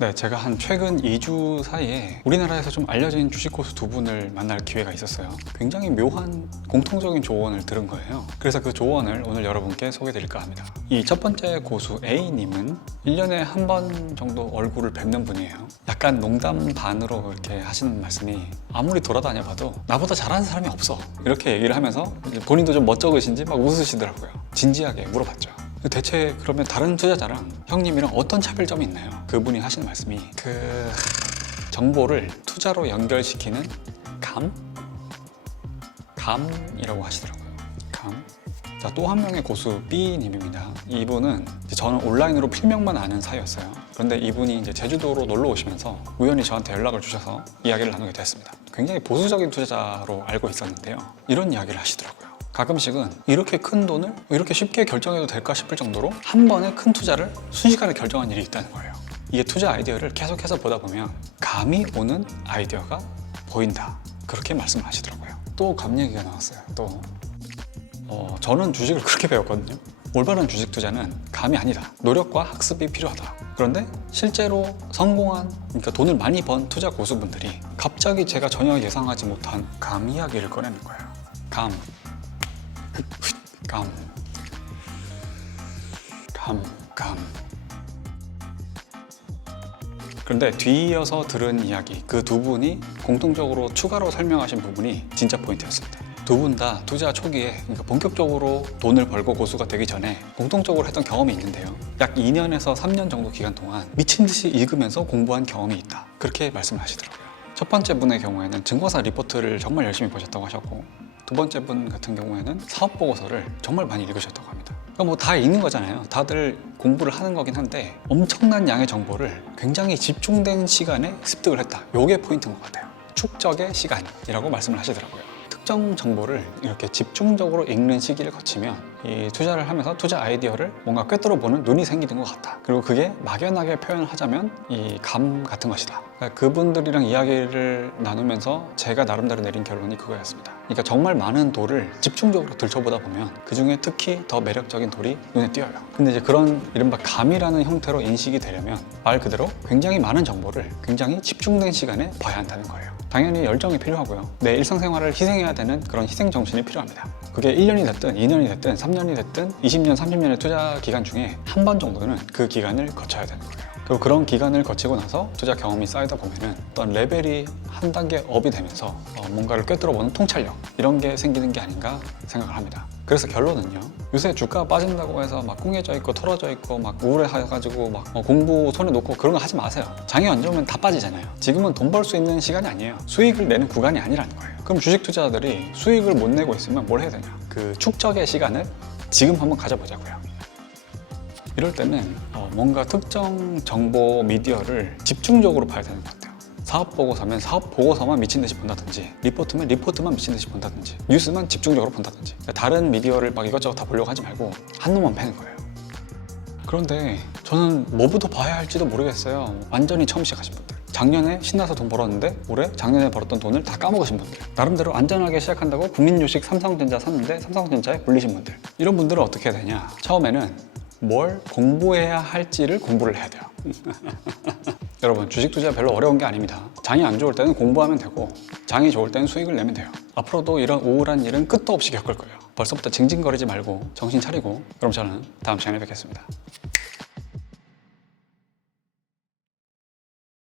네, 제가 한 최근 2주 사이에 우리나라에서 좀 알려진 주식 고수 두 분을 만날 기회가 있었어요. 굉장히 묘한 공통적인 조언을 들은 거예요. 그래서 그 조언을 오늘 여러분께 소개해드릴까 합니다. 이 첫 번째 고수 A님은 1년에 한 번 정도 얼굴을 뵙는 분이에요. 약간 농담 반으로 이렇게 하시는 말씀이 아무리 돌아다녀봐도 나보다 잘하는 사람이 없어, 이렇게 얘기를 하면서 본인도 좀 멋쩍으신지 막 웃으시더라고요. 진지하게 물어봤죠. 대체 그러면 다른 투자자랑 형님이랑 어떤 차별점이 있나요? 그분이 하시는 말씀이 정보를 투자로 연결시키는 감이라고 하시더라고요. 감. 자, 또 한 명의 고수 B님입니다. 이분은 저는 온라인으로 필명만 아는 사이였어요. 그런데 이분이 이제 제주도로 놀러 오시면서 우연히 저한테 연락을 주셔서 이야기를 나누게 됐습니다. 굉장히 보수적인 투자자로 알고 있었는데요. 이런 이야기를 하시더라고요. 가끔씩은 이렇게 큰 돈을 이렇게 쉽게 결정해도 될까 싶을 정도로 한 번에 큰 투자를 순식간에 결정한 일이 있다는 거예요. 이게 투자 아이디어를 계속해서 보다 보면 감이 오는 아이디어가 보인다, 그렇게 말씀을 하시더라고요. 또 감 얘기가 나왔어요. 저는 주식을 그렇게 배웠거든요. 올바른 주식 투자는 감이 아니다, 노력과 학습이 필요하다. 그런데 실제로 성공한, 그러니까 돈을 많이 번 투자 고수분들이 갑자기 제가 전혀 예상하지 못한 감 이야기를 꺼내는 거예요. 감. 그런데 뒤이어서 들은 이야기, 그 두 분이 공통적으로 추가로 설명하신 부분이 진짜 포인트였습니다. 두 분 다 투자 초기에, 그러니까 본격적으로 돈을 벌고 고수가 되기 전에 공통적으로 했던 경험이 있는데요. 약 2년에서 3년 정도 기간 동안 미친 듯이 읽으면서 공부한 경험이 있다, 그렇게 말씀을 하시더라고요. 첫 번째 분의 경우에는 증권사 리포트를 정말 열심히 보셨다고 하셨고, 두 번째 분 같은 경우에는 사업 보고서를 정말 많이 읽으셨다고 합니다. 그러니까 뭐 다 읽는 거잖아요. 다들 공부를 하는 거긴 한데 엄청난 양의 정보를 굉장히 집중된 시간에 습득을 했다. 요게 포인트인 것 같아요. 축적의 시간이라고 말씀을 하시더라고요. 특정 정보를 이렇게 집중적으로 읽는 시기를 거치면 이 투자를 하면서 투자 아이디어를 뭔가 꿰뚫어 보는 눈이 생기는 것 같다. 그리고 그게 막연하게 표현을 하자면 이 감 같은 것이다. 그러니까 그분들이랑 이야기를 나누면서 제가 나름대로 내린 결론이 그거였습니다. 그러니까 정말 많은 돌을 집중적으로 들춰보다 보면 그 중에 특히 더 매력적인 돌이 눈에 띄어요. 근데 이제 그런 이른바 감이라는 형태로 인식이 되려면 말 그대로 굉장히 많은 정보를 굉장히 집중된 시간에 봐야 한다는 거예요. 당연히 열정이 필요하고요. 내 일상생활을 희생해야 되는 그런 희생정신이 필요합니다. 그게 1년이 됐든 2년이 됐든 3년이 됐든 20년, 30년의 투자 기간 중에 한 번 정도는 그 기간을 거쳐야 되는 거예요. 그리고 그런 기간을 거치고 나서 투자 경험이 쌓이다 보면은 어떤 레벨이 한 단계 업이 되면서 뭔가를 꿰뚫어보는 통찰력, 이런 게 생기는 게 아닌가 생각을 합니다. 그래서 결론은요, 요새 주가 빠진다고 해서 막 꿍해져 있고 털어져 있고 막 우울해가지고 막 공부 손에 놓고 그런 거 하지 마세요. 장이 안 좋으면 다 빠지잖아요. 지금은 돈 벌 수 있는 시간이 아니에요. 수익을 내는 구간이 아니라는 거예요. 그럼 주식 투자자들이 수익을 못 내고 있으면 뭘 해야 되냐, 그 축적의 시간을 지금 한번 가져보자고요. 이럴 때는 뭔가 특정 정보 미디어를 집중적으로 봐야 되는 것 같아요. 사업 보고서면 사업 보고서만 미친 듯이 본다든지, 리포트면 리포트만 미친 듯이 본다든지, 뉴스만 집중적으로 본다든지, 다른 미디어를 막 이것저것 다 보려고 하지 말고 한 놈만 패는 거예요. 그런데 저는 뭐부터 봐야 할지도 모르겠어요. 완전히 처음 시작하신 분들, 작년에 신나서 돈 벌었는데 올해 작년에 벌었던 돈을 다 까먹으신 분들, 나름대로 안전하게 시작한다고 국민주식 삼성전자 샀는데 삼성전자에 물리신 분들, 이런 분들은 어떻게 해야 되냐, 처음에는 뭘 공부해야 할지를 공부를 해야 돼요. 여러분, 주식 투자 별로 어려운 게 아닙니다. 장이 안 좋을 때는 공부하면 되고, 장이 좋을 때는 수익을 내면 돼요. 앞으로도 이런 우울한 일은 끝도 없이 겪을 거예요. 벌써부터 징징거리지 말고 정신 차리고, 그럼 저는 다음 시간에 뵙겠습니다.